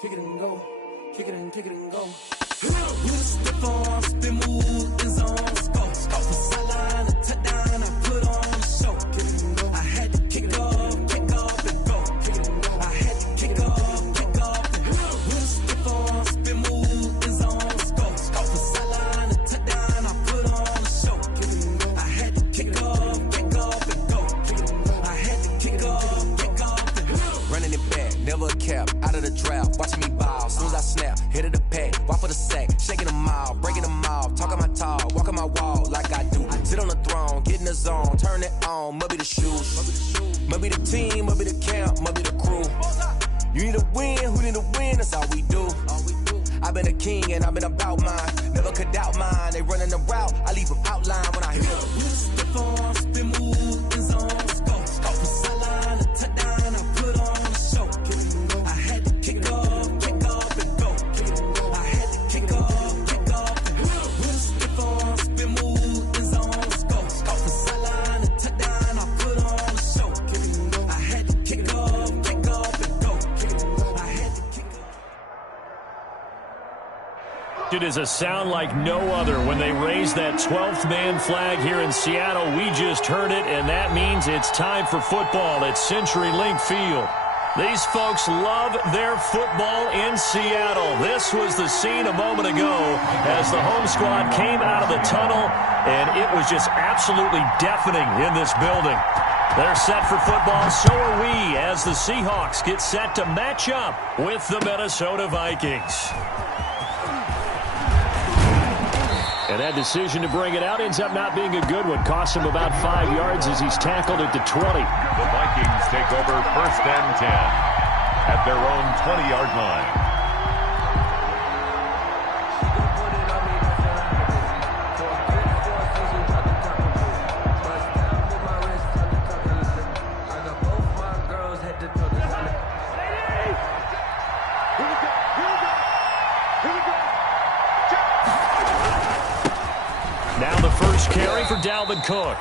Kick it and go, kick it and go. With a stiff arm, spin move, in zone, scope. From sideline to touchdown, I put on a show. Kick it and go. I had to kick off and go. Kick it and go. I had to kick off and go. With a stiff arm, spin move, in zone, scope. From sideline to touchdown, I put on a show. Kick it and go. I had to kick off and go. Kick it and go. I had to kick off and go. Running it back, never a cap, out of the drought. Watching me ball, soon as I snap, hit of the pack, walk for the sack, shaking them out, breaking them off, talking my talk, walking my wall like I do. Sit on the throne, get in the zone, turn it on, must be the shoes, must be the team, must be the camp, must be the crew. You need a win, who need a win, that's all we do. I've been a king and I've been about mine, never could doubt mine. They running the route, I leave them outline when I hit them. With a stiff arm, spin move, in zone, scope. From sideline to touchdown, I put on a show. I had to kick off and go. I had to kick off and go. With a stiff arm, spin move, in zone, scope. From sideline to touchdown, I put on a show. I had to kick off and go. I had to kick off. It is a sound like no other when they raise that 12th man flag here in Seattle. We just heard it, and that means it's time for football at CenturyLink Field. These folks love their football in Seattle. This was the scene a moment ago as the home squad came out of the tunnel, and it was just absolutely deafening in this building. They're set for football, so are we, as the Seahawks get set to match up with the Minnesota Vikings. And that decision to bring it out ends up not being a good one. Costs him about 5 yards as he's tackled at the 20. The Vikings take over 1st and 10 at their own 20-yard line. Carry for Dalvin Cook.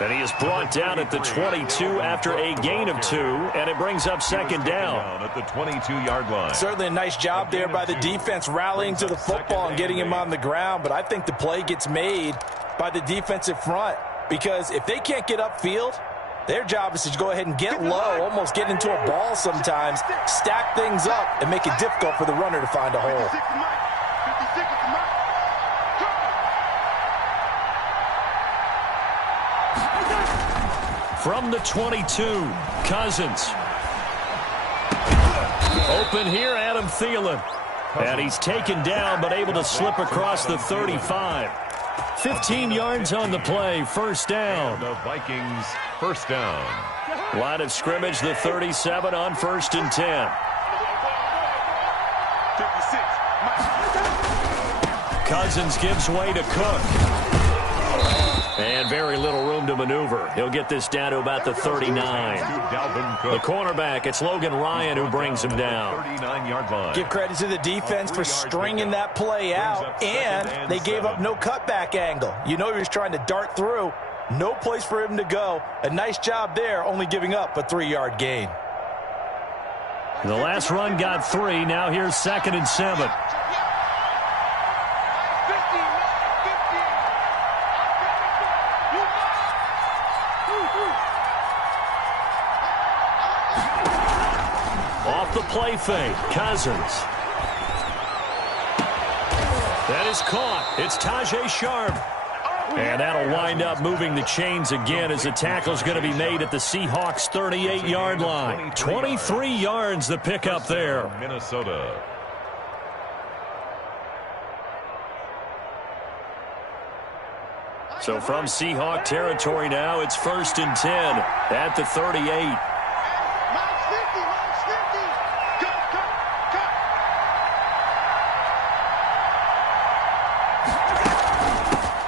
And he is brought down at the 22 after a gain of 2, and it brings up 2nd down. At the 22-yard line. Certainly a nice job there by the defense rallying to the football and getting him on the ground, but I think the play gets made by the defensive front because if they can't get upfield, their job is to go ahead and get low, almost get into a ball sometimes, stack things up, and make it difficult for the runner to find a hole. From the 22, Cousins. Open here, Adam Thielen. And he's taken down, but able to slip across the 35. 15 yards on the play, 1st down. The Vikings, 1st down. Line of scrimmage, the 37 on 1st and 10. Cousins gives way to Cook. And very little room to maneuver. He'll get this down to about the 39. The cornerback, it's Logan Ryan who brings him down. 39-yard line. Give credit to the defense for stringing that play out, and they gave up no cutback angle. You know he was trying to dart through. No place for him to go. A nice job there, only giving up a 3-yard gain. The last run got 3. Now here's 2nd and 7. off the play fake. Cousins. That is caught. It's Tajay Sharp. And that'll wind up moving the chains again as the tackle's going to be made at the Seahawks' 38-yard line. 23 yards the pickup there. Minnesota. So from Seahawk territory now, it's 1st and 10 at the 38.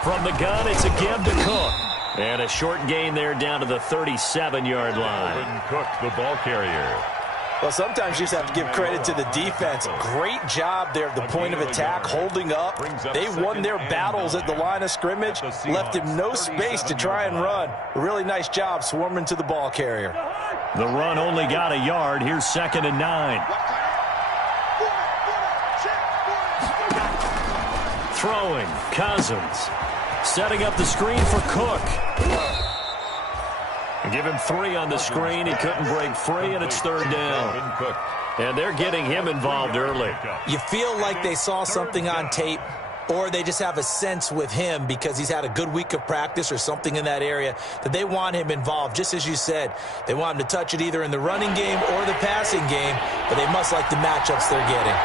From the gun, it's again to Cook. And a short gain there down to the 37-yard line. Cook, the ball carrier. Well, sometimes you just have to give credit to the defense. Great job there at the point of attack, holding up. They won their battles at the line of scrimmage, left him no space to try and run. A really nice job swarming to the ball carrier. The run only got a yard. Here's 2nd and 9. Throwing, Cousins. Setting up the screen for Cook. Give him 3 on the screen. He couldn't break free, and it's 3rd down. And they're getting him involved early. You feel like they saw something on tape, or they just have a sense with him because he's had a good week of practice or something in that area that they want him involved. Just as you said, they want him to touch it either in the running game or the passing game, but they must like the matchups they're getting.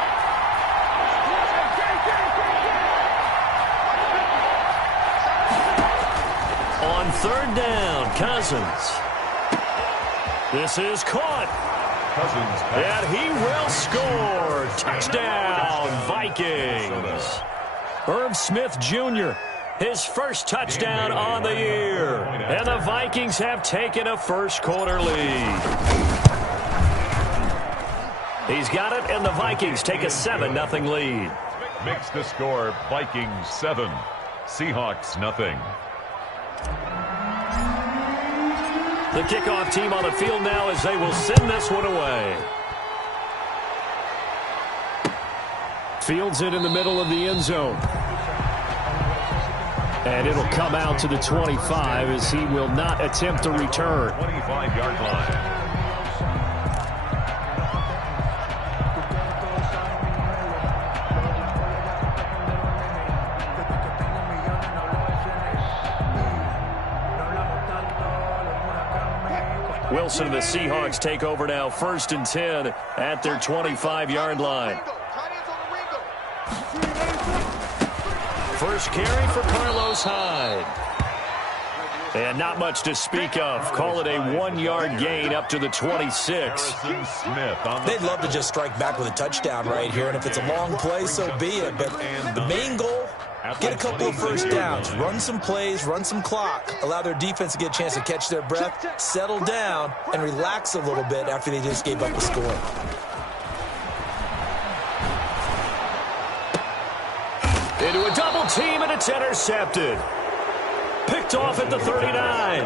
On 3rd down, Cousins. This is caught. Cousins. And he will score. Touchdown, Vikings. Irv Smith Jr., his first touchdown on the year. And the Vikings have taken a first-quarter lead. He's got it, and the Vikings take a 7-0 lead. Makes the score Vikings 7, Seahawks nothing. The kickoff team on the field now as they will send this one away. Fields it in the middle of the end zone. And it'll come out to the 25 as he will not attempt to return. 25-yard line. Wilson and the Seahawks take over now, 1st and 10 at their 25-yard line. First carry for Carlos Hyde. And not much to speak of. Call it a 1-yard gain up to the 26. They'd love to just strike back with a touchdown right here, and if it's a long play, so be it. But the main goal, get a couple of first downs, run some plays, run some clock, allow their defense to get a chance to catch their breath, settle down, and relax a little bit after they just gave up a score. Into a double team, and it's intercepted. Picked off at the 39.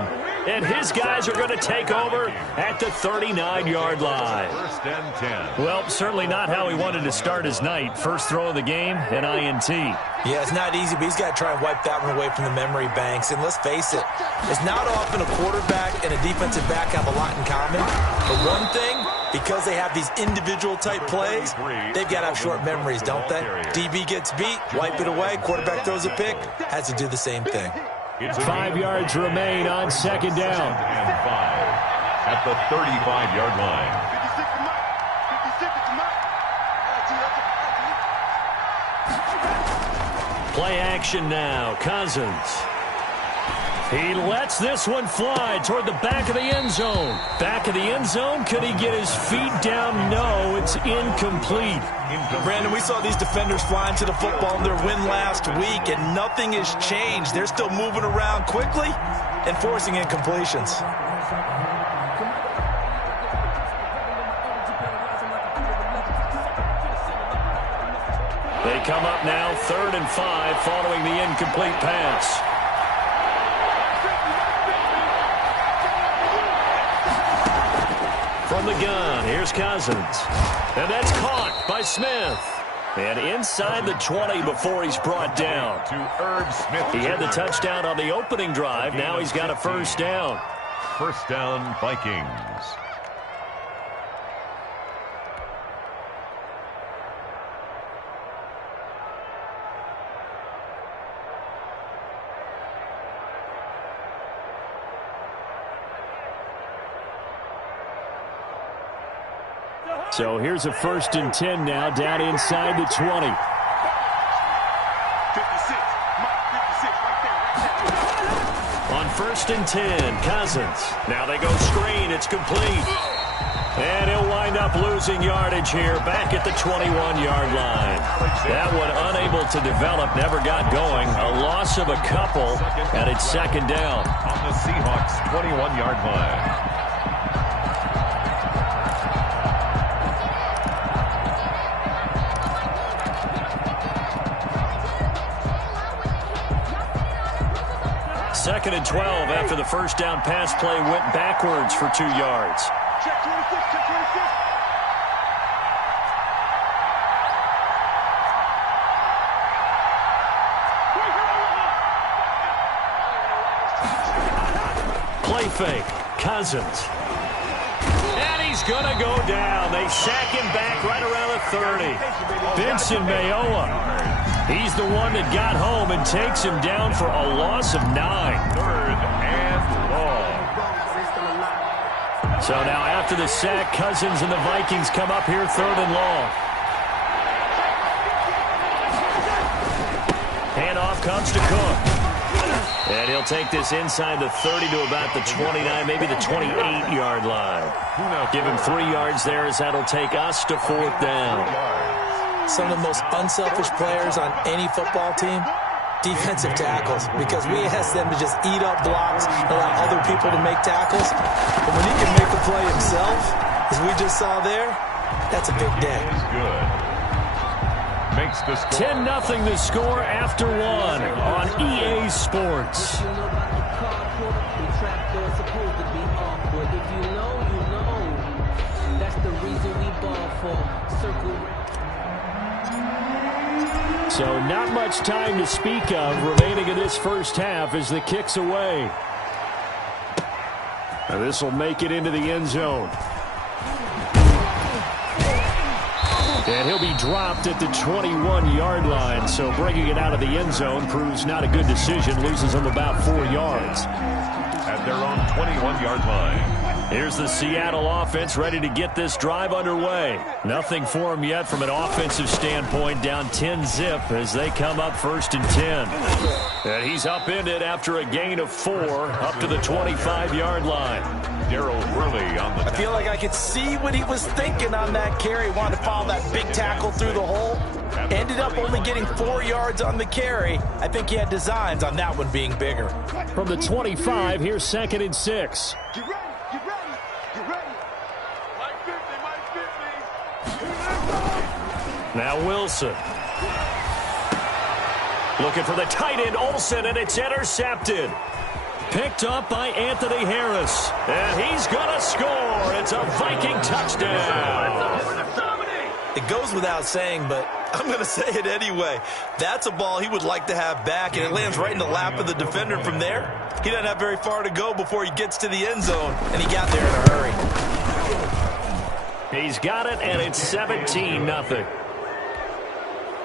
And his guys are going to take over at the 39-yard line. 1st and 10. Well, certainly not how he wanted to start his night. First throw of the game, an INT. Yeah, it's not easy, but he's got to try and wipe that one away from the memory banks. And let's face it, it's not often a quarterback and a defensive back have a lot in common. But one thing, because they have these individual type plays, they've got to have short memories, don't they? DB gets beat, wipe it away, quarterback throws a pick, has to do the same thing. 5 yards remain on 2nd down. And 5 at the 35-yard line. Play action now. Cousins. He lets this one fly toward the back of the end zone. Back of the end zone. Could he get his feet down? No, it's incomplete. Brandon, we saw these defenders flying to the football in their win last week, and nothing has changed. They're still moving around quickly and forcing incompletions. They come up now, 3rd and 5, following the incomplete pass. From the gun, here's Cousins. And that's caught by Smith. And inside the 20 before he's brought down. To Irv Smith. He had the touchdown on the opening drive. Now he's got a first down. 1st down, Vikings. So here's a 1st and 10 now, down inside the 20. 56. Mike, 56 right there. On 1st and 10, Cousins. Now they go screen. It's complete. And he'll wind up losing yardage here back at the 21-yard line. That one unable to develop, never got going. A loss of a couple, and it's 2nd down. On the Seahawks' 21-yard line. Second and 12 after the first down pass play went backwards for 2 yards. Check 26, check 26. Play fake. Cousins. And he's going to go down. They sack him back right around the 30. Benson Mayowa. He's the one that got home and takes him down for a loss of 9. 3rd and long. So now after the sack, Cousins and the Vikings come up here 3rd and long. Handoff comes to Cook. And he'll take this inside the 30 to about the 29, maybe the 28-yard line. Give him 3 yards there as that'll take us to 4th down. Some of the most unselfish players on any football team, defensive tackles, because we ask them to just eat up blocks and allow other people to make tackles. But when he can make the play himself, as we just saw there, that's a big day. Good. Makes the score. 10-0 the score after 1 on EA Sports. You know about the cardboard, the trapdoor's supposed to be awkward. If you know, you know. That's the reason we ball for. Circle. So not much time to speak of remaining in this first half as the kick's away. Now this will make it into the end zone. And he'll be dropped at the 21-yard line, so bringing it out of the end zone proves not a good decision, loses him about 4 yards. At their own 21-yard line. Here's the Seattle offense ready to get this drive underway. Nothing for them yet from an offensive standpoint, down 10-zip as they come up 1st and 10. And he's upended after a gain of 4 up to the 25-yard line. Darryl Worley on the I feel like I could see what he was thinking on that carry. Wanted to follow that big tackle through the hole. Ended up only getting 4 yards on the carry. I think he had designs on that one being bigger. From the 25, here's 2nd and 6. Get ready, get ready, get ready. Mike 50, Mike 50. Now Wilson. Looking for the tight end, Olsen, and it's intercepted. Picked up by Anthony Harris. And he's going to score. It's a Viking touchdown. It goes without saying, but I'm going to say it anyway. That's a ball he would like to have back, and it lands right in the lap of the defender from there. He doesn't have very far to go before he gets to the end zone, and he got there in a hurry. He's got it, and it's 17-0.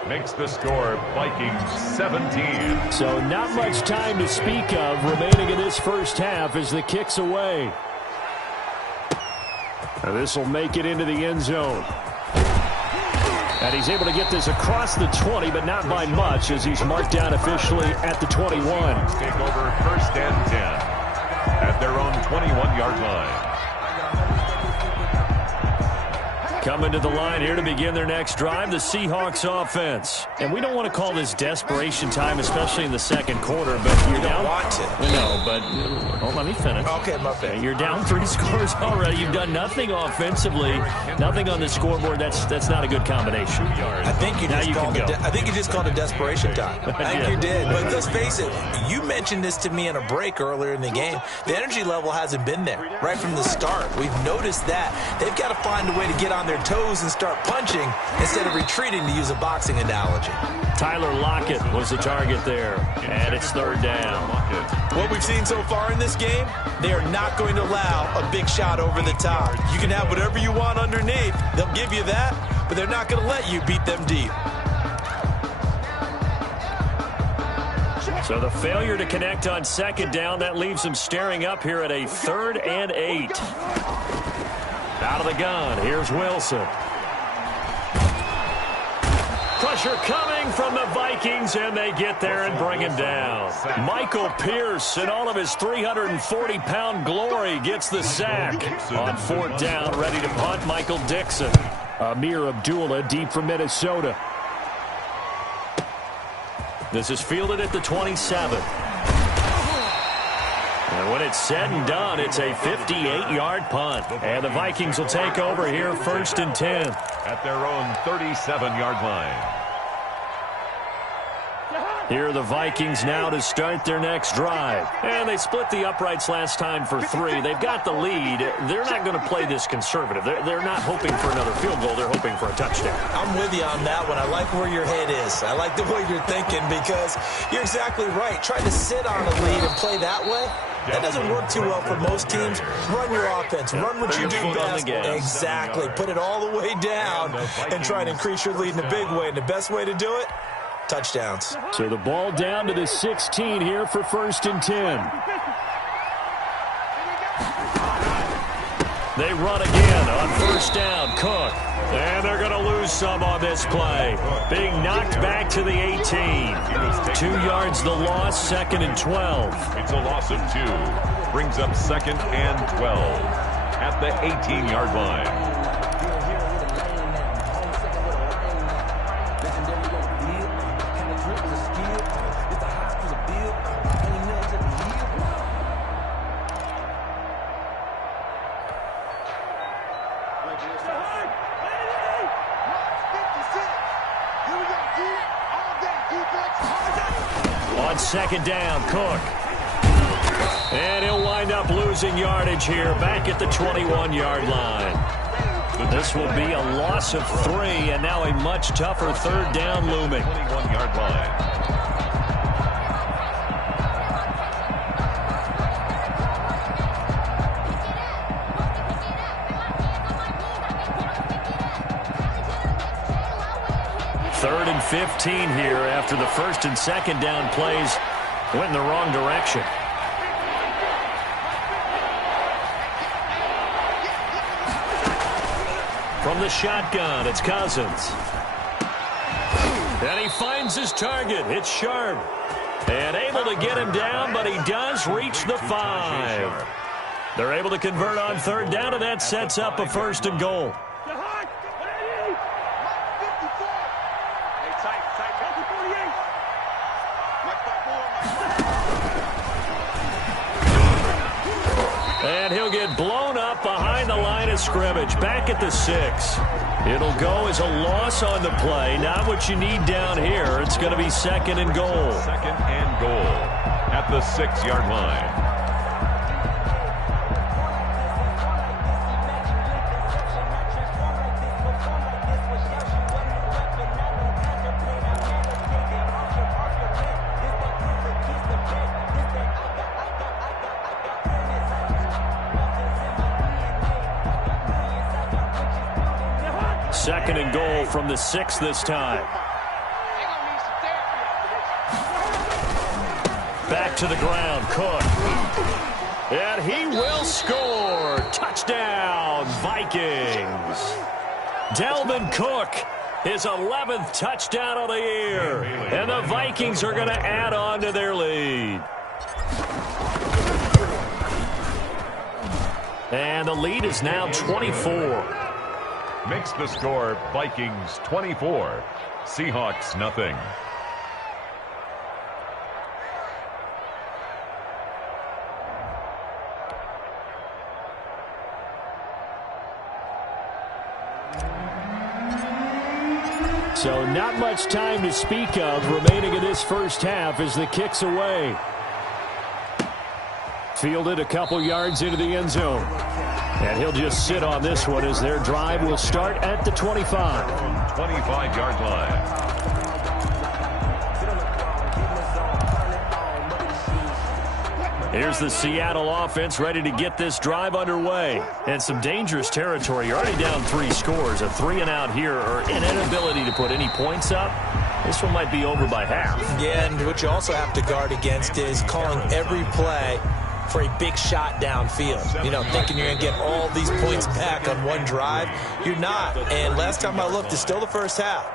Makes the score Vikings 17. So not much time to speak of remaining in this first half as the kick's away. Now this will make it into the end zone. And he's able to get this across the 20, but not by much as he's marked down officially at the 21. Take over 1st and 10 at their own 21-yard line. Coming to the line here to begin their next drive, the Seahawks offense. And we don't want to call this desperation time, especially in the second quarter, but you're down. Want to. No, but let me finish. Okay, my bad. You're down 3 scores already. You've done nothing offensively, nothing on the scoreboard. That's not a good combination. I think you just called it desperation time. I think you did. But let's face it, you mentioned this to me in a break earlier in the game. The energy level hasn't been there right from the start. We've noticed that. They've got to find a way to get on their toes and start punching instead of retreating, to use a boxing analogy. Tyler Lockett was the target there, and it's 3rd down. What we've seen so far in this game, they are not going to allow a big shot over the top. You can have whatever you want underneath. They'll give you that, but they're not going to let you beat them deep. So the failure to connect on 2nd down, that leaves them staring up here at a 3rd and 8. Out of the gun, here's Wilson. Pressure coming from the Vikings, and they get there and bring him down. Michael Pierce, in all of his 340-pound glory, gets the sack. On 4th down, ready to punt, Michael Dixon. Amir Abdullah deep from Minnesota. This is fielded at the 27. And when it's said and done, it's a 58-yard punt. And the Vikings will take over here 1st and 10. At their own 37-yard line. Here are the Vikings now to start their next drive. And they split the uprights last time for 3. They've got the lead. They're not going to play this conservative. They're not hoping for another field goal. They're hoping for a touchdown. I'm with you on that one. I like where your head is. I like the way you're thinking because you're exactly right. Trying to sit on a lead and play that way, that doesn't work too well for most teams. Run your offense. Run what you do best. Exactly. Put it all the way down and try and increase your lead in a big way. And the best way to do it, touchdowns. So the ball down to the 16 here for 1st and 10. They run again on 1st down. Cook. And they're going to lose some on this play. Being knocked back to the 18. 2 yards the loss, 2nd and 12. It's a loss of 2. Brings up 2nd and 12 at the 18-yard line. On 2nd down, Cook. And he'll wind up losing yardage here back at the 21-yard line. This will be a loss of 3, and now a much tougher 3rd down looming. 21-yard line. Third and 15 here after the 1st and 2nd down plays went in the wrong direction. From the shotgun, it's Cousins. And he finds his target. It's Sharp. And able to get him down, but he does reach the 5. They're able to convert on 3rd down, and that sets up a 1st and goal. And he'll get blown up behind the line of scrimmage, back at the 6. It'll go as a loss on the play. Not what you need down here. It's going to be 2nd and goal. 2nd and goal at the 6-yard line. Second and goal from the 6 this time. Back to the ground, Cook. And he will score. Touchdown, Vikings. Dalvin Cook, his 11th touchdown of the year. And the Vikings are going to add on to their lead. And the lead is now 24. Makes the score Vikings 24, Seahawks nothing. So not much time to speak of remaining in this first half as the kick's away. Fielded a couple yards into the end zone. And he'll just sit on this one as their drive will start at the 25. 25-yard line. Here's the Seattle offense ready to get this drive underway. And some dangerous territory. You're already down 3 scores. A 3-and-out here or an inability to put any points up. This one might be over by half. Yeah, and what you also have to guard against is calling every play for a big shot downfield. You know, thinking you're going to get all these points back on one drive. You're not. And last time I looked, it's still the first half.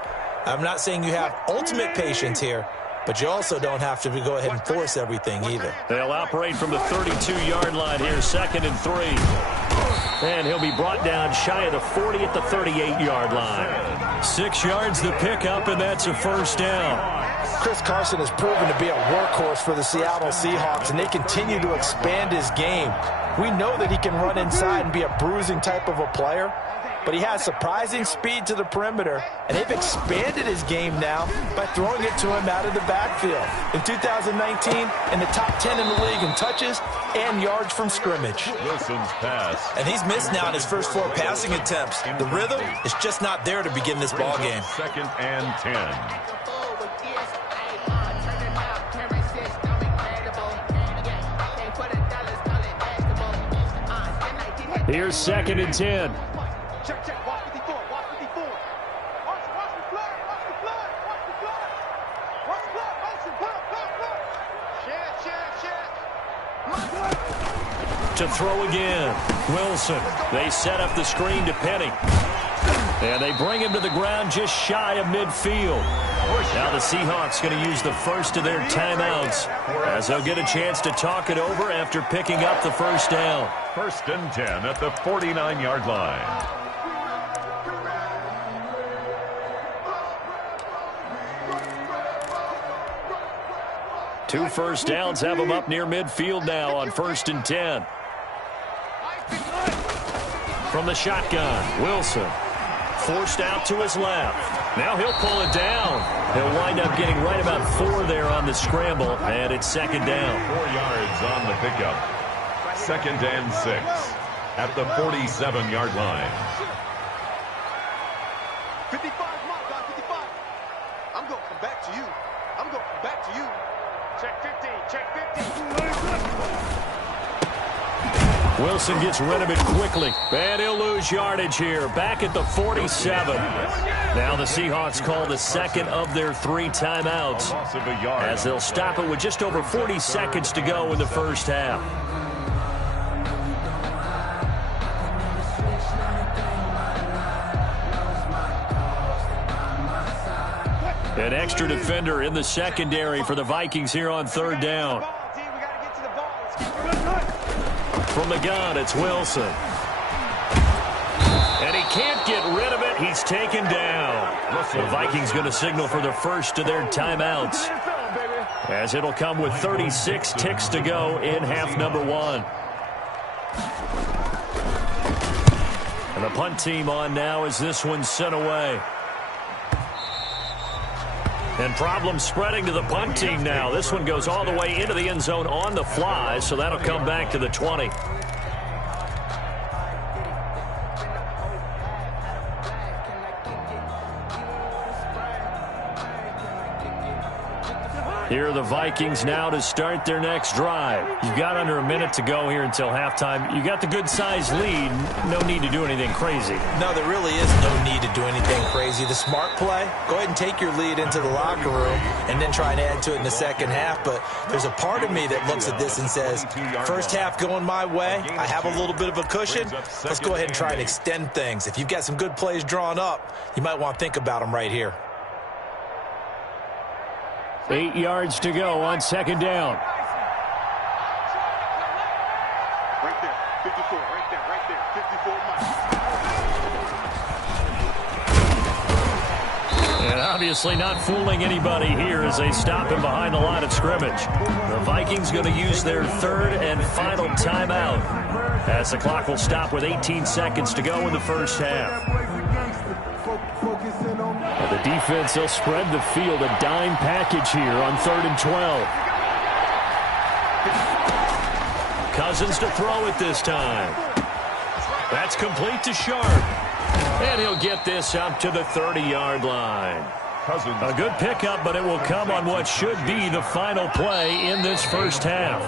I'm not saying you have ultimate patience here, but you also don't have to go ahead and force everything either. They'll operate from the 32-yard line here, 2nd and 3. And he'll be brought down shy of the 40 at the 38-yard line. 6 yards the pickup, and that's a first down. Chris Carson has proven to be a workhorse for the Seattle Seahawks, and they continue to expand his game. We know that he can run inside and be a bruising type of a player, but he has surprising speed to the perimeter, and they've expanded his game now by throwing it to him out of the backfield. In 2019, in the top 10 in the league in touches and yards from scrimmage. Wilson's pass. And he's missed now in his first 4 passing attempts. The rhythm is just not there to begin this ball game. 2nd and 10. Here's 2nd and 10. Check, check. Watch 54. Watch 54. Watch the flood. Watch the flood. Watch the flood. Watch the flood. Motion. Blood. To throw again. Wilson. They set up the screen to Penny. And they bring him to the ground just shy of midfield. Now the Seahawks going to use the first of their timeouts as they'll get a chance to talk it over after picking up the first down. 1st and 10 at the 49-yard line. Two first downs have them up near midfield now on 1st and 10. From the shotgun, Wilson forced out to his left. Now he'll pull it down. He'll wind up getting right about 4 there on the scramble, and it's 2nd down. 4 yards on the pickup. 2nd and 6 at the 47-yard line. 55, come on, guys, 55. I'm going to come back to you. I'm going to come back to you. Check 50, check 50. Wilson gets rid of it quickly, and he'll lose yardage here. Back at the 47. Now the Seahawks call the 2nd of their 3 timeouts Loss of a yard as they'll stop it with just over 40 seconds to go in the first half. An extra defender in the secondary for the Vikings here on 3rd down. From the gun, it's Wilson. And he can't get rid of it. He's taken down. The Vikings going to signal for the first of their timeouts, as it'll come with 36 ticks to go in half number 1. And the punt team on now as this one's sent away. And problems spreading to the punt team now. This one goes all the way into the end zone on the fly, so that'll come back to the 20. Here are the Vikings now to start their next drive. You've got under a minute to go here until halftime. You got the good-sized lead. No need to do anything crazy. No, there really is no need to do anything crazy. The smart play, go ahead and take your lead into the locker room and then try and add to it in the second half. But there's a part of me that looks at this and says, first half going my way, I have a little bit of a cushion. Let's go ahead and try and extend things. If you've got some good plays drawn up, you might want to think about them right here. 8 yards to go on 2nd down. Right there, 54, right there, 54 miles. And obviously not fooling anybody here as they stop him behind the line of scrimmage. The Vikings going to use their 3rd and final timeout as the clock will stop with 18 seconds to go in the first half. The defense, they'll spread the field, a dime package here on 3rd and 12. Cousins to throw it this time. That's complete to Sharp. And he'll get this up to the 30-yard line. Cousins. A good pickup, but it will come on what should be the final play in this first half.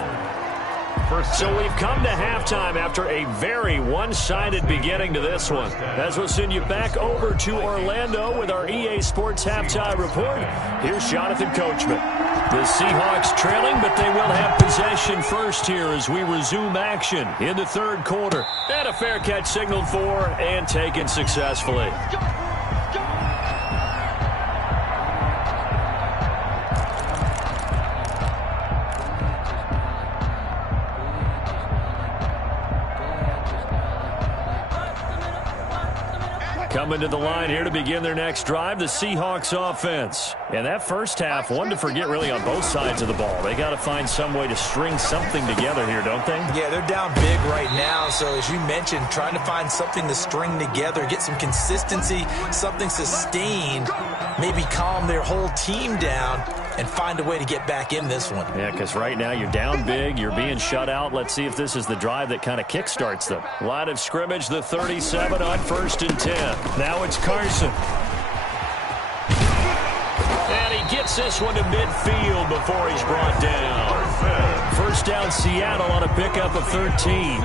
So we've come to halftime after a very one-sided beginning to this one. As we'll send you back over to Orlando with our EA Sports Halftime Report, here's Jonathan Coachman. The Seahawks trailing, but they will have possession. possession first here as we resume action in the third quarter. And a fair catch signaled for and taken successfully. Coming to the line here to begin their next drive, the Seahawks offense. And that first half, one to forget really on both sides of the ball. They got to find some way to string something together here, don't they? Yeah, they're down big right now. So as you mentioned, trying to find something to string together, get some consistency, something sustained, maybe calm their whole team down and find a way to get back in this one. Yeah, because right now you're down big, you're being shut out. Let's see if this is the drive that kind of kickstarts them. Line of scrimmage, the 37 on 1st and 10. Now it's Carson. And he gets this one to midfield before he's brought down. First down, Seattle on a pickup of 13.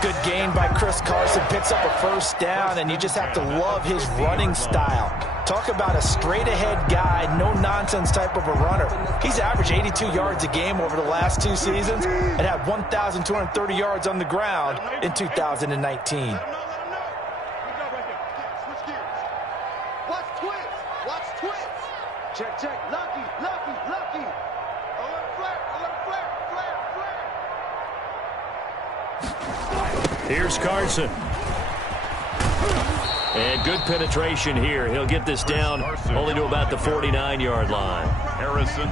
Good gain by Chris Carson, picks up a first down, and you just have to love his running style. Talk about a straight-ahead guy, no-nonsense type of a runner. He's averaged 82 yards a game over the last 2 seasons and had 1,230 yards on the ground in 2019. Check, check. Lucky. Flare. Here's Carson. And good penetration here. He'll get this down only to about the 49-yard line.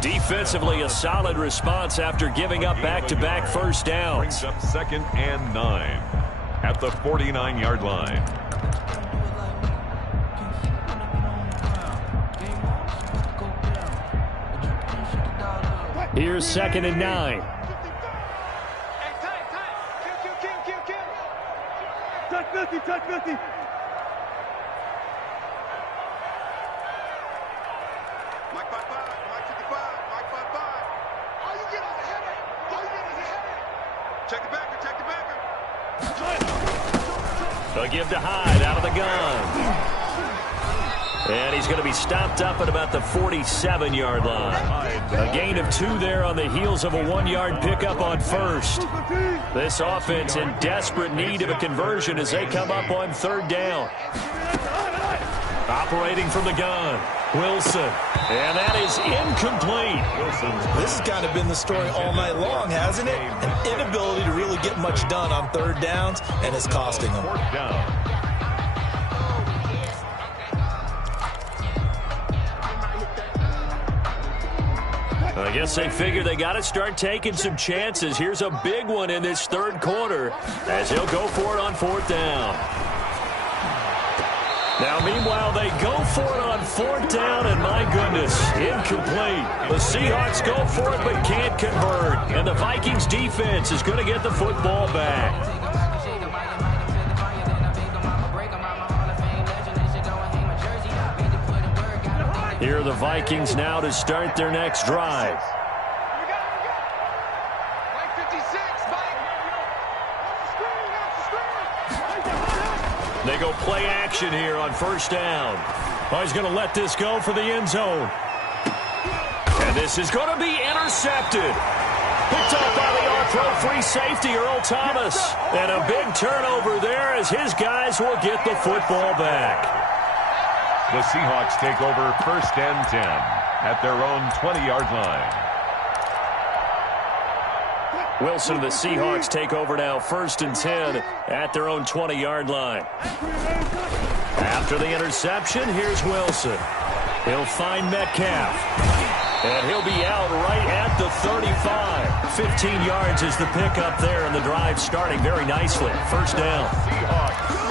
Defensively, a solid response after giving up back-to-back first downs. Brings up 2nd and 9 at the 49-yard line. Here's 2nd and 9. Touch 50. Mike 55, Mike 55. All you get is a headache. Check the backer. They'll give to Hyde out of the gun. And he's going to be stopped up at about the 47-yard line. A gain of 2 there on the heels of a 1-yard pickup on first. This offense in desperate need of a conversion as they come up on 3rd down. Operating from the gun, Wilson. And that is incomplete. This has kind of been the story all night long, hasn't it? An inability to really get much done on 3rd downs, and it's costing them. 4th down. I guess they figure they got to start taking some chances. Here's a big one in this 3rd quarter as he'll go for it on 4th down. Now, meanwhile, they go for it on 4th down, and my goodness, incomplete. The Seahawks go for it but can't convert, and the Vikings defense is going to get the football back. Here are the Vikings now to start their next drive. They go play action here on 1st down. Oh, he's going to let this go for the end zone. And this is going to be intercepted. Picked up by the all-pro free safety, Earl Thomas. And a big turnover there as his guys will get the football back. The Seahawks take over 1st and 10 at their own 20-yard line. Wilson and the Seahawks take over now 1st and 10 at their own 20-yard line. After the interception, here's Wilson. He'll find Metcalf. And he'll be out right at the 35. 15 yards is the pickup there, and the drive starting very nicely. 1st down.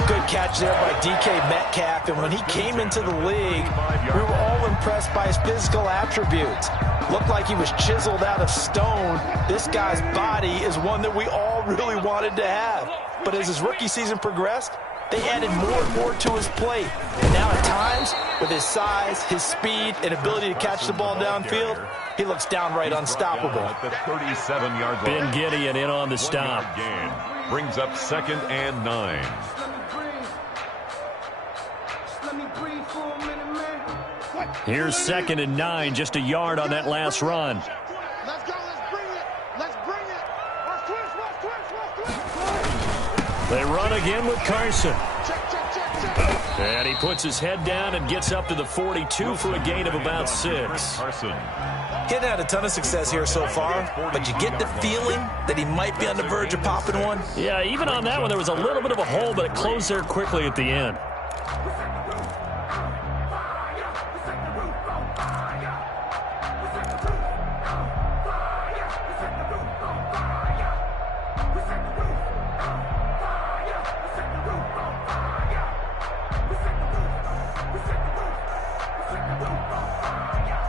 Good catch there by DK Metcalf, and when he came into the league, we were all impressed by his physical attributes. Looked like he was chiseled out of stone. This guy's body is one that we all really wanted to have. But as his rookie season progressed, they added more and more to his plate. And now at times, with his size, his speed, and ability to catch the ball downfield, he looks downright unstoppable. At the 37-yard line. Ben Gideon in on the stop. Brings up 2nd and 9. Here's 2nd and 9, just a yard on that last run. Let's go, let's bring it. They run again with Carson. And he puts his head down and gets up to the 42 for a gain of about 6. Carson. He hadn't had a ton of success here so far, but you get the feeling that he might be on the verge of popping one. Yeah, even on that one, there was a little bit of a hole, but it closed there quickly at the end.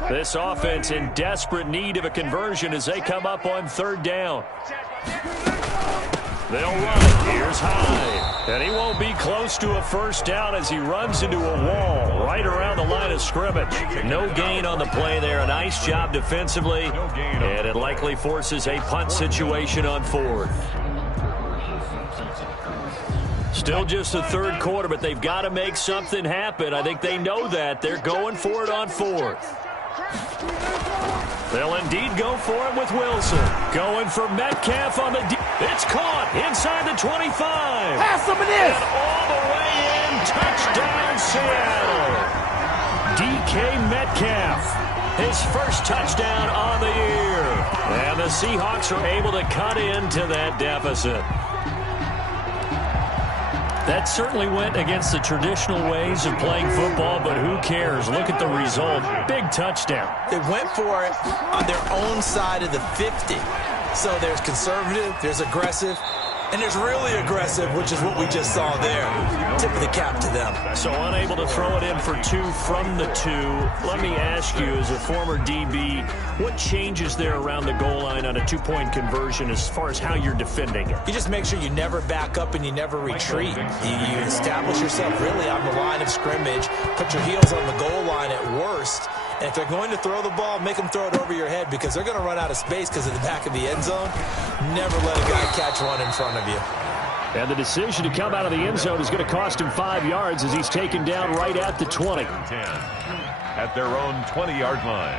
This offense in desperate need of a conversion as they come up on 3rd down. They'll run it. Here's Hyde. And he won't be close to a 1st down as he runs into a wall right around the line of scrimmage. No gain on the play there. A nice job defensively. And it likely forces a punt situation on 4th. Still just the 3rd quarter, but they've got to make something happen. I think they know that. They're going for it on 4th. They'll indeed go for it with Wilson. Going for Metcalf on the it's caught inside the 25. Pass him it is. And all the way in. Touchdown, Seattle. DK Metcalf. His 1st touchdown on the year. And the Seahawks are able to cut into that deficit. That certainly went against the traditional ways of playing football, but who cares? Look at the result. Big touchdown. They went for it on their own side of the 50. So there's conservative, there's aggressive, and there's really aggressive, which is what we just saw there. Tip of the cap to them. So unable to throw it in for 2 from the 2. Let me ask you, as a former DB, what changes there around the goal line on a 2-point conversion as far as how you're defending it? You just make sure you never back up and you never retreat. You establish yourself really on the line of scrimmage, put your heels on the goal line at worst, and if they're going to throw the ball, make them throw it over your head because they're going to run out of space because of the back of the end zone. Never let a guy catch one in front of you. And the decision to come out of the end zone is going to cost him 5 yards as he's taken down right at the 20. 10 at their own 20-yard line.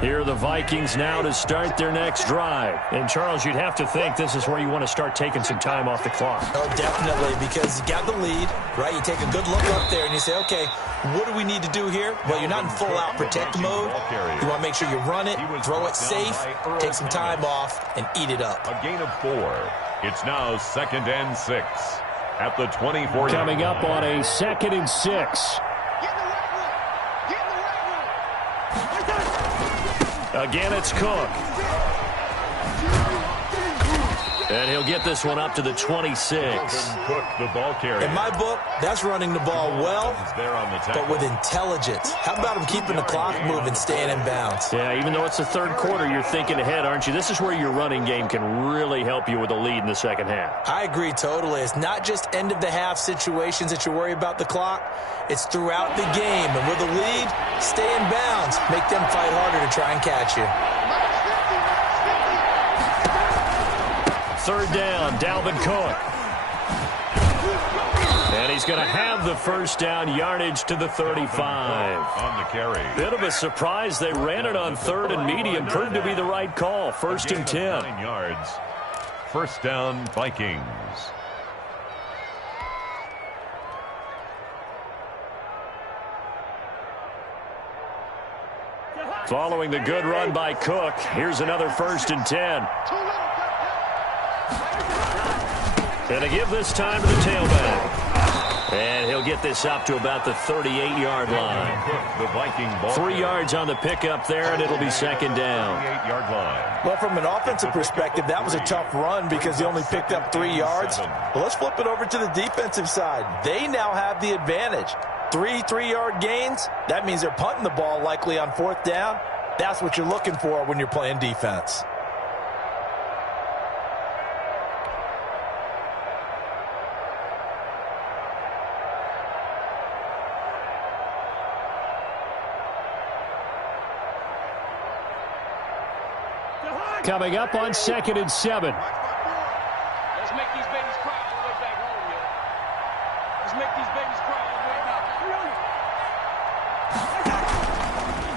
Here are the Vikings now to start their next drive. And, Charles, you'd have to think this is where you want to start taking some time off the clock. Oh, definitely, because you got the lead, right? You take a good look up there and you say, okay, what do we need to do here? Well, you're not in full-out protect mode. You want to make sure you run it, throw it safe, take some time off, and eat it up. A gain of 4. It's now 2nd and 6 at the 24. Coming up on a 2nd and 6. Again, it's Cook. And he'll get this one up to the 26. Cook, the ball carrier. In my book, that's running the ball well, but with intelligence. How about him keeping the clock moving, staying in bounds? Yeah, even though it's the 3rd quarter, you're thinking ahead, aren't you? This is where your running game can really help you with a lead in the 2nd half. I agree totally. It's not just end-of-the-half situations that you worry about the clock. It's throughout the game. And with a lead, stay in bounds. Make them fight harder to try and catch you. 3rd down, Dalvin Cook. And he's going to have the 1st down, yardage to the 35. On the carry. Bit of a surprise. They ran it on 3rd and medium. Proved to be the right call. 1st and 10. 9 yards. 1st down, Vikings. Following the good run by Cook, here's another 1st and 10. And to give this time to the tailback. And he'll get this up to about the 38-yard line. The Viking ball 3 yards on the pickup there, and it'll be 2nd down. 38-yard line. Well, from an offensive perspective, that was a tough run because he only picked up 3 yards. But let's flip it over to the defensive side. They now have the advantage. 3 3-yard gains, that means they're punting the ball likely on 4th down. That's what you're looking for when you're playing defense. Coming up on 2nd and 7. Let's make these babies cry all the way back home, yo. Let's make these babies cry all the way back home.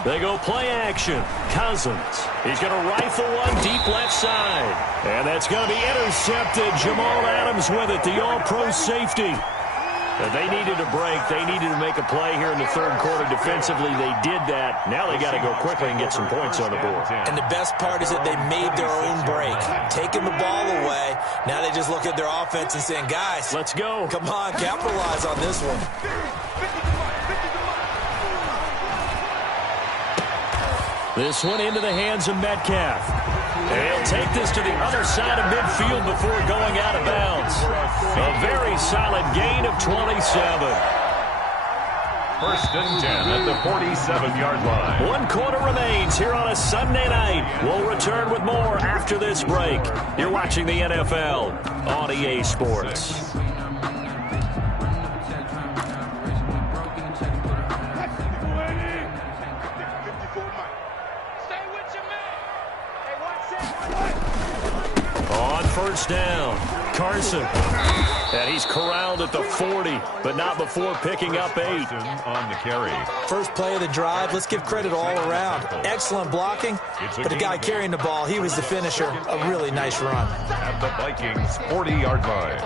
They go play action. Cousins. He's going to rifle one deep left side. And that's going to be intercepted. Jamal Adams with it, the all-pro safety. They needed a break. They needed to make a play here in the third quarter defensively. They did that. Now they got to go quickly and get some points on the board. And the best part is that they made their own break. Taking the ball away. Now they just look at their offense and saying, guys, let's go. Come on, capitalize on this one. This one into the hands of Metcalf. And he'll take this to the other side of midfield before going out of bounds. A very solid gain of 27. First and 10 at the 47-yard line. 1 quarter remains here on a Sunday night. We'll return with more after this break. You're watching the NFL on EA Sports. First down, Carson. And he's corralled at the 40, but not before picking up 8. On the carry. First play of the drive, let's give credit all around. Excellent blocking, but the guy carrying the ball, he was the finisher. A really nice run. At the Vikings' 40-yard line.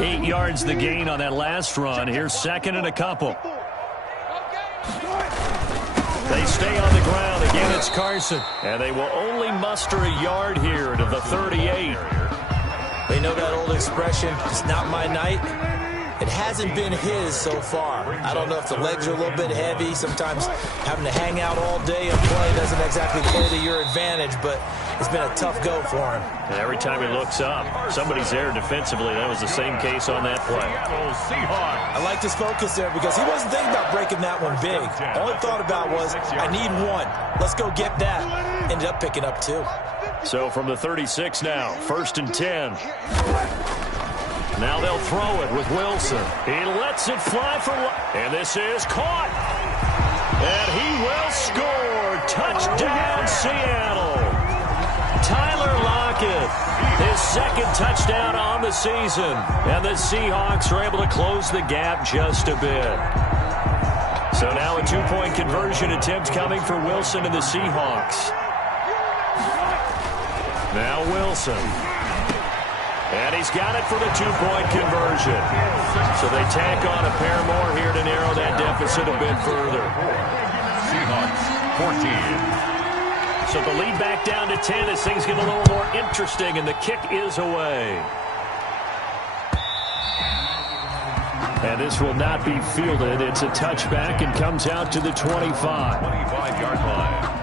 Eight yards the gain on that last run. Here's second and a couple. They stay on the ground. Again, it's Carson. And they will only muster a yard here to the 38. They know that old expression, it's not my night. It hasn't been his so far. I don't know if the legs are a little bit heavy. Sometimes having to hang out all day and play doesn't exactly play to your advantage, but it's been a tough go for him. And every time he looks up, somebody's there defensively. That was the same case on that play. I liked his focus there because he wasn't thinking about breaking that one big. All he thought about was, I need one. Let's go get that. Ended up picking up 2. So from the 36 now, first and 10. Now they'll throw it with Wilson. He lets it fly for... And this is caught. And he will score. Touchdown, Seattle. Tyler Lockett, his second touchdown on the season. And the Seahawks are able to close the gap just a bit. So now a 2-point conversion attempt coming for Wilson and the Seahawks. Now Wilson. And he's got it for the 2-point conversion. So they tack on a pair more here to narrow that deficit a bit further. Seahawks, 14. So the lead back down to 10 as things get a little more interesting, and the kick is away. And this will not be fielded. It's a touchback and comes out to the 25. 25-yard line.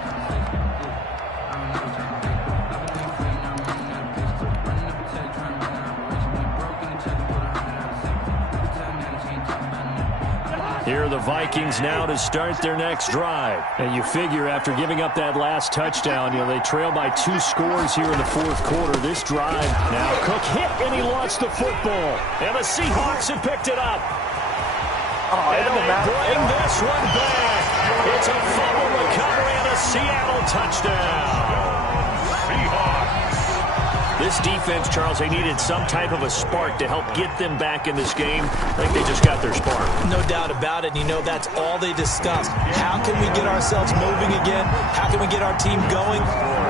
Here are the Vikings now to start their next drive. And you figure after giving up that last touchdown, they trail by 2 scores here in the fourth quarter. This drive, now Cook hit and he lost the football. And the Seahawks have picked it up. And they bring this one back. It's a fumble recovery and a Seattle touchdown. Seahawks. This defense, Charles, they needed some type of a spark to help get them back in this game. I think they just got their spark. No doubt about it. That's all they discussed. How can we get ourselves moving again? How can we get our team going?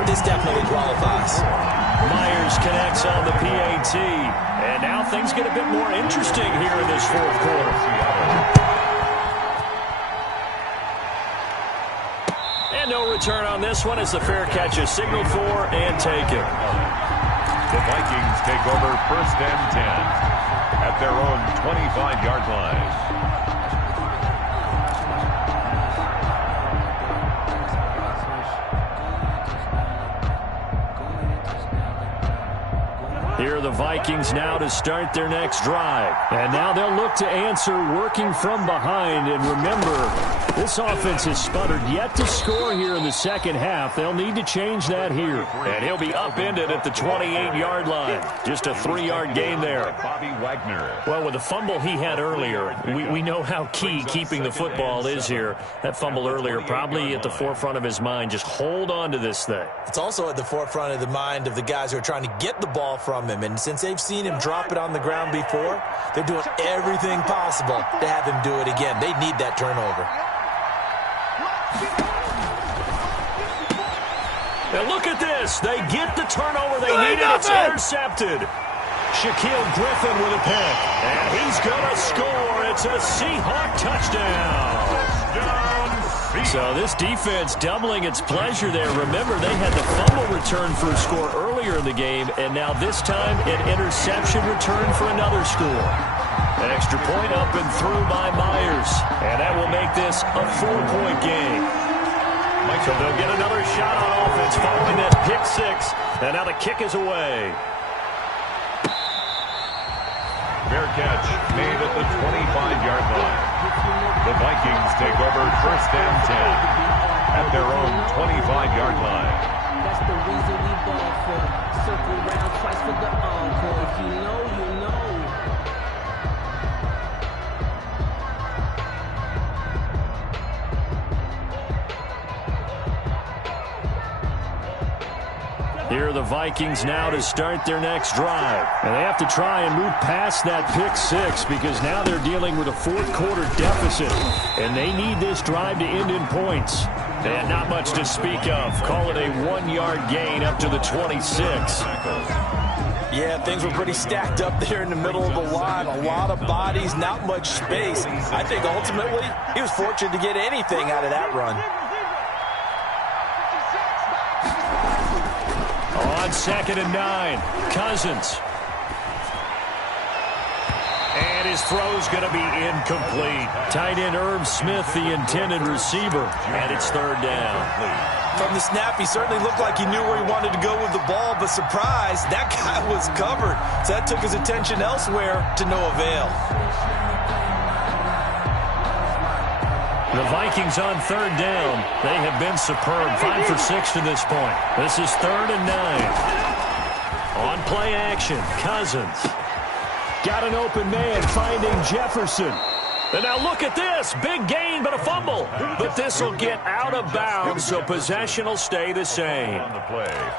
This definitely qualifies. Myers connects on the PAT. And now things get a bit more interesting here in this fourth quarter. And no return on this one as the fair catch is signaled for and taken. The Vikings take over first and 10 at their own 25-yard line. Here are the Vikings now to start their next drive. And now they'll look to answer working from behind. And remember, This offense has sputtered yet to score here in the second half. They'll need to change that here. And he'll be upended at the 28-yard line. Just a 3-yard gain there. Bobby Wagner. Well, with the fumble he had earlier, we know how key keeping the football is here. That fumble earlier probably at the forefront of his mind. Just hold on to this thing. It's also at the forefront of the mind of the guys who are trying to get the ball from him. And since they've seen him drop it on the ground before, they're doing everything possible to have him do it again. They need that turnover. Now look at this. They get the turnover they needed. It's intercepted. Shaquille Griffin with a pick. And he's going to score. It's a Seahawk touchdown. So this defense doubling its pleasure there. Remember, they had the fumble return for a score earlier in the game, and now this time an interception return for another score. An extra point up and through by Myers. And that will make this a 4-point game. So they'll get another shot on offense following that pick six. And now the kick is away. Fair catch made at the 25-yard line. The Vikings take over first and 10 at their own 25-yard line. That's the reason we ball for. Circle round twice for the encore. If you know, you know. Here are the Vikings now to start their next drive. And they have to try and move past that pick six because now they're dealing with a fourth-quarter deficit. And they need this drive to end in points. And not much to speak of. Call it a 1-yard gain up to the 26. Yeah, things were pretty stacked up there in the middle of the line. A lot of bodies, not much space. I think ultimately he was fortunate to get anything out of that run. On 2nd and 9, Cousins. And his throw's going to be incomplete. Tight end Irv Smith, the intended receiver. And it's 3rd down. From the snap, he certainly looked like he knew where he wanted to go with the ball, but surprise, that guy was covered. So that took his attention elsewhere to no avail. The Vikings on 3rd down. They have been superb. 5 for 6 to this point. This is 3rd and 9. On play action, Cousins. Got an open man finding Jefferson. And now look at this. Big gain, but a fumble. But this will get out of bounds, so possession will stay the same.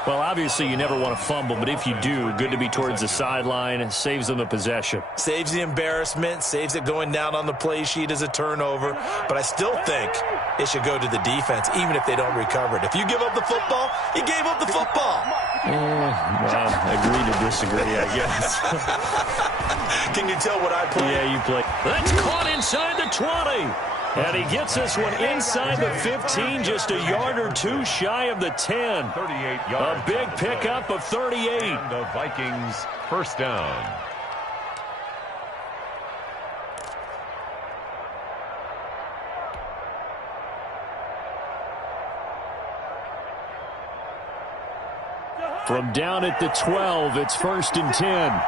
Well, obviously, you never want to fumble, but if you do, good to be towards the sideline. Saves them the possession. Saves the embarrassment, saves it going down on the play sheet as a turnover. But I still think it should go to the defense, even if they don't recover it. If you give up the football, you gave up the football. Well, agree to disagree, I guess. Can you tell what I play? Yeah, you play. That's caught inside the 20. And he gets this one inside the 15, just a yard or two shy of the 10. 38 yards. A big pickup of 38. And the Vikings first down. From down at the 12, it's 1st and 10.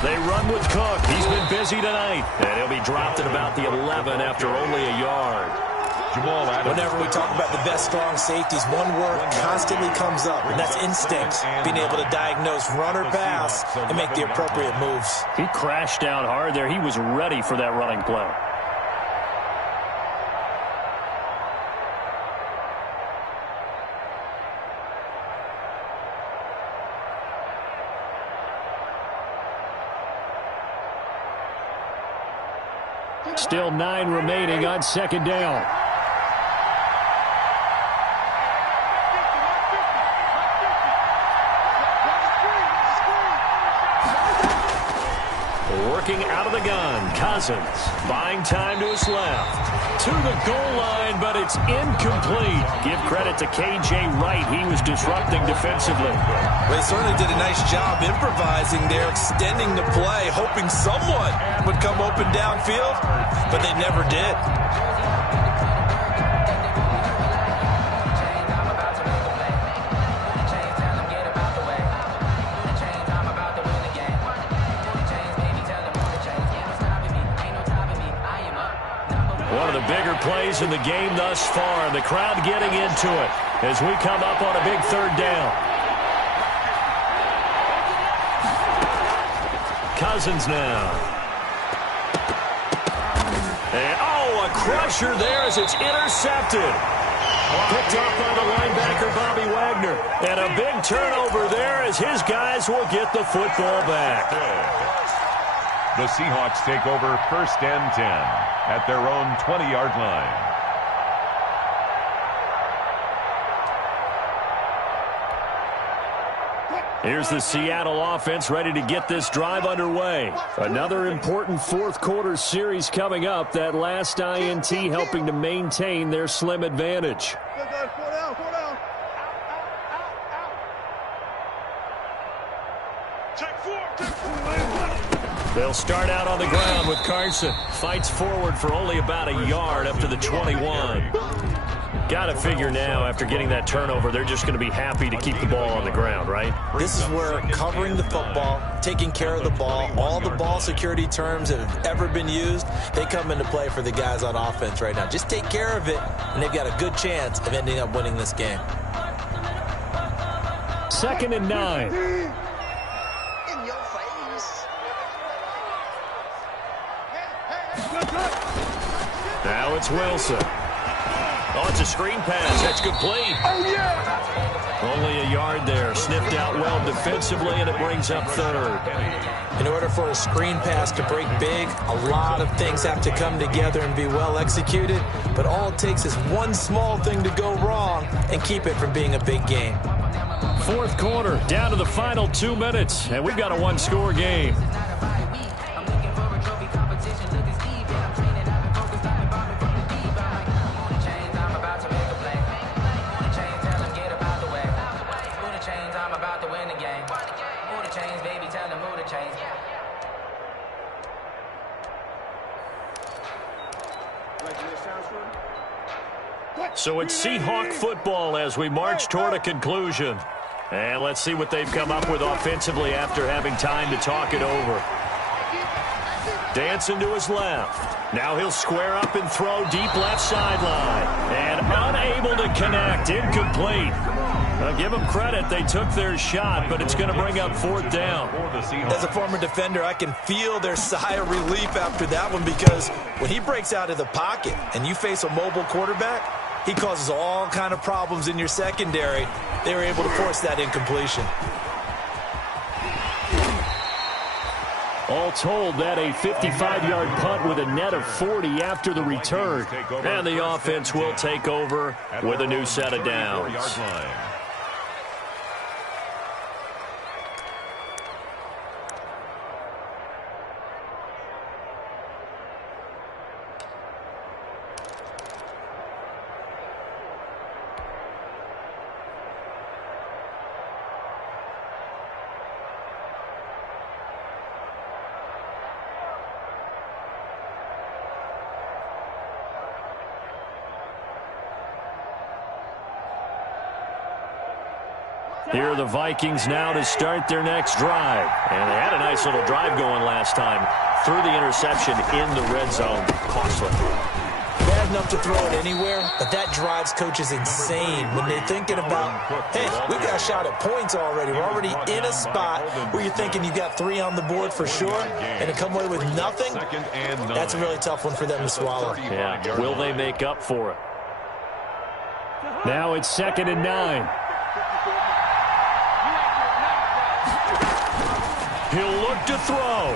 They run with Cook. He's been busy tonight. And he'll be dropped at about the 11 after only a yard. Jamal Adams. Whenever we talk about the best strong safeties, one word constantly comes up, and that's instinct. Being able to diagnose run or pass and make the appropriate moves. He crashed down hard there. He was ready for that running play. Still 9 remaining on 2nd down. Working out of the gun, Cousins buying time to his left. To the goal line, but it's incomplete. Give credit to K.J. Wright. He was disrupting defensively. They certainly did a nice job improvising there, extending the play, hoping someone would come open downfield, but they never did. One of the bigger plays in the game thus far. The crowd getting into it as we come up on a big third down. Cousins now. And, a crusher there as it's intercepted. Picked off by the linebacker, Bobby Wagner. And a big turnover there as his guys will get the football back. The Seahawks take over 1st and 10 at their own 20-yard line. Here's the Seattle offense ready to get this drive underway. Another important fourth-quarter series coming up. That last INT helping to maintain their slim advantage. They'll start out on the ground with Carson. Fights forward for only about a yard up to the 21. Got to figure now, after getting that turnover, they're just going to be happy to keep the ball on the ground, right? This is where covering the football, taking care of the ball, all the ball security terms that have ever been used, they come into play for the guys on offense right now. Just take care of it, and they've got a good chance of ending up winning this game. 2nd and 9. In your face. Now it's Wilson. Oh, it's a screen pass. That's complete. Oh, yeah. Only a yard there. Sniffed out well defensively, and it brings up 3rd. In order for a screen pass to break big, a lot of things have to come together and be well executed. But all it takes is one small thing to go wrong and keep it from being a big game. 4th quarter, down to the final 2 minutes, and we've got a one-score game. So it's Seahawk football as we march toward a conclusion. And let's see what they've come up with offensively after having time to talk it over. Dancing to his left. Now he'll square up and throw deep left sideline. And unable to connect. Incomplete. Now give them credit. They took their shot, but it's going to bring up 4th down. As a former defender, I can feel their sigh of relief after that one, because when he breaks out of the pocket and you face a mobile quarterback, he causes all kind of problems in your secondary. They were able to force that incompletion. All told, that a 55-yard punt with a net of 40 after the return. And the offense will take over with a new set of downs. Here are the Vikings now to start their next drive. And they had a nice little drive going last time. Threw the interception in the red zone. Costly. Bad enough to throw it anywhere, but that drives coaches insane when they're thinking about, hey, we've got a shot at points already. We're already in a spot where you're thinking you've got 3 on the board for sure, and to come away with nothing, that's a really tough one for them to swallow. Yeah, will they make up for it? Now it's 2nd and 9. He'll look to throw.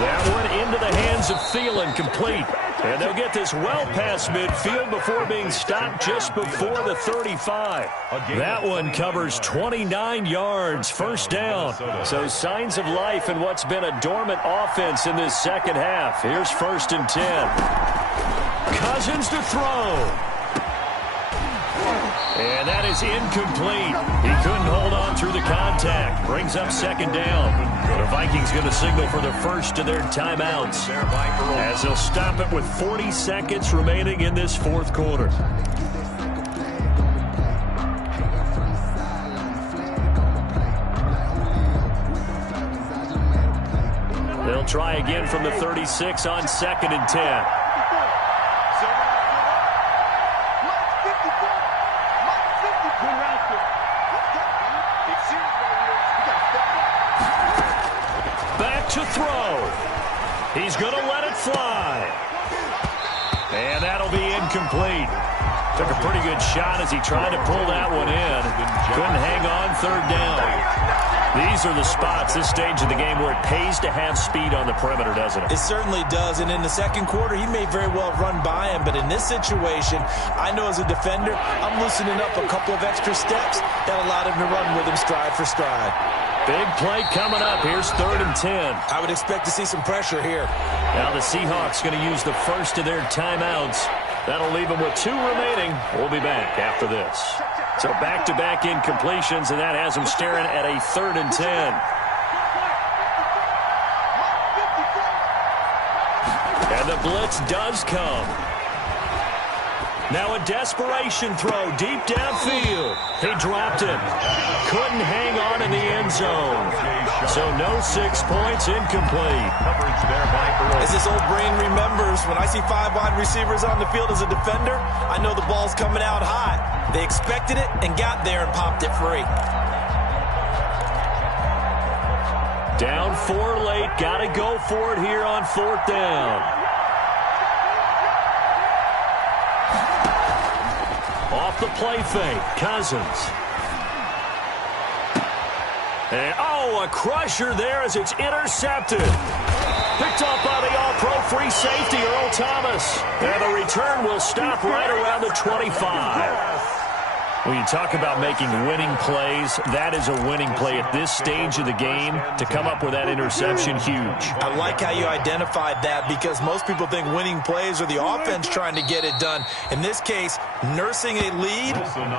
That one into the hands of Thielen, complete. And they'll get this well past midfield before being stopped just before the 35. That one covers 29 yards, 1st down. So signs of life in what's been a dormant offense in this second half. Here's 1st and 10. Cousins to throw. And that is incomplete. He couldn't hold on through the contact. Brings up 2nd down. The Vikings going to signal for the first of their timeouts, as they'll stop it with 40 seconds remaining in this 4th quarter. They'll They'll try again from the 36 on 2nd and 10. Back to throw. He's going to let it fly. And that'll be incomplete. Took a pretty good shot as he tried to pull that one in. Couldn't hang on 3rd down. These are the spots, this stage of the game, where it pays to have speed on the perimeter, doesn't it? It certainly does, and in the second quarter, he may very well run by him, but in this situation, I know as a defender, I'm loosening up a couple of extra steps that allowed him to run with him stride for stride. Big play coming up. Here's 3rd and 10. I would expect to see some pressure here. Now the Seahawks going to use the first of their timeouts. That'll leave them with 2 remaining. We'll be back after this. So back-to-back incompletions, and that has them staring at a 3rd and 10. And the blitz does come. Now a desperation throw deep downfield. He dropped it. Couldn't hang on in the end zone. So no 6 points, incomplete. Coverage there by Burrow. As this old brain remembers, when I see 5 wide receivers on the field as a defender, I know the ball's coming out high. They expected it and got there and popped it free. Down 4 late. Got to go for it here on 4th down. Off the play fake, Cousins. And, a crusher there as it's intercepted. Picked up by the all-pro free safety, Earl Thomas. And the return will stop right around the 25. When you talk about making winning plays, that is a winning play at this stage of the game. To come up with that interception, huge. I like how you identified that, because most people think winning plays are the offense trying to get it done. In this case, nursing a lead,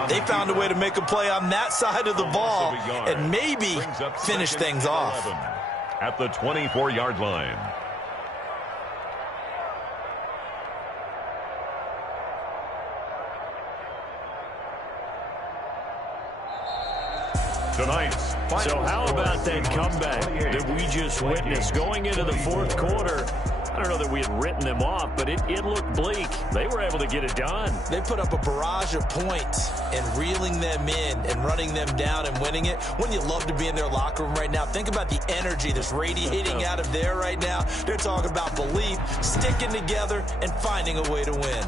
they found a way to make a play on that side of the ball and maybe finish things off. At the 24-yard line. Tonight's So how about that comeback that we just witnessed going into the 4th quarter? I don't know that we had written them off, but it looked bleak. They were able to get it done. They put up a barrage of points, and reeling them in and running them down and winning it. Wouldn't you love to be in their locker room right now? Think about the energy that's radiating out of there right now. They're talking about belief, sticking together, and finding a way to win.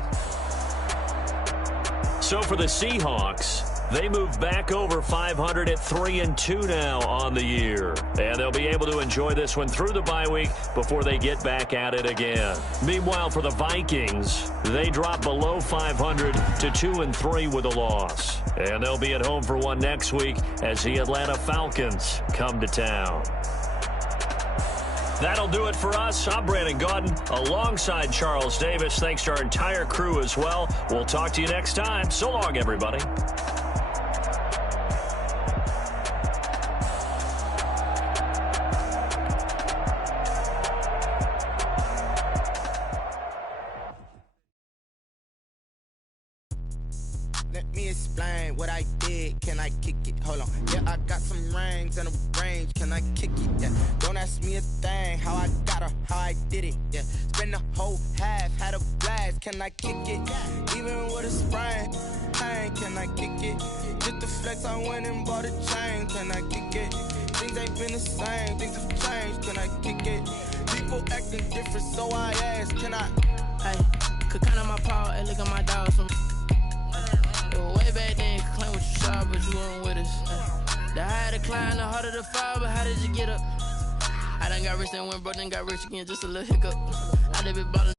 So for the Seahawks, they move back over 500 at 3-2 now on the year. And they'll be able to enjoy this one through the bye week before they get back at it again. Meanwhile, for the Vikings, they drop below 500 to 2-3 with a loss. And they'll be at home for one next week as the Atlanta Falcons come to town. That'll do it for us. I'm Brandon Gaudin alongside Charles Davis. Thanks to our entire crew as well. We'll talk to you next time. So long, everybody. Let me explain what I did. Can I kick it? Hold on. Yeah, I got some rings and a range. Can I kick it? Yeah. Don't ask me a thing. How I got her, how I did it. Yeah. Spend the whole half, had a blast. Can I kick it? Even with a sprain, pain. Can I kick it? Just the flex, I went and bought a chain. Can I kick it? Things ain't been the same. Things have changed. Can I kick it? People acting different, so I ask. Can I? Hey, could count on my power and look at my dogs from. Way back then, claim what you saw, but you weren't with us. The higher the climb, the harder the fall, but how did you get up? I done got rich and went broke, then got rich again, just a little hiccup. I done been ballin'.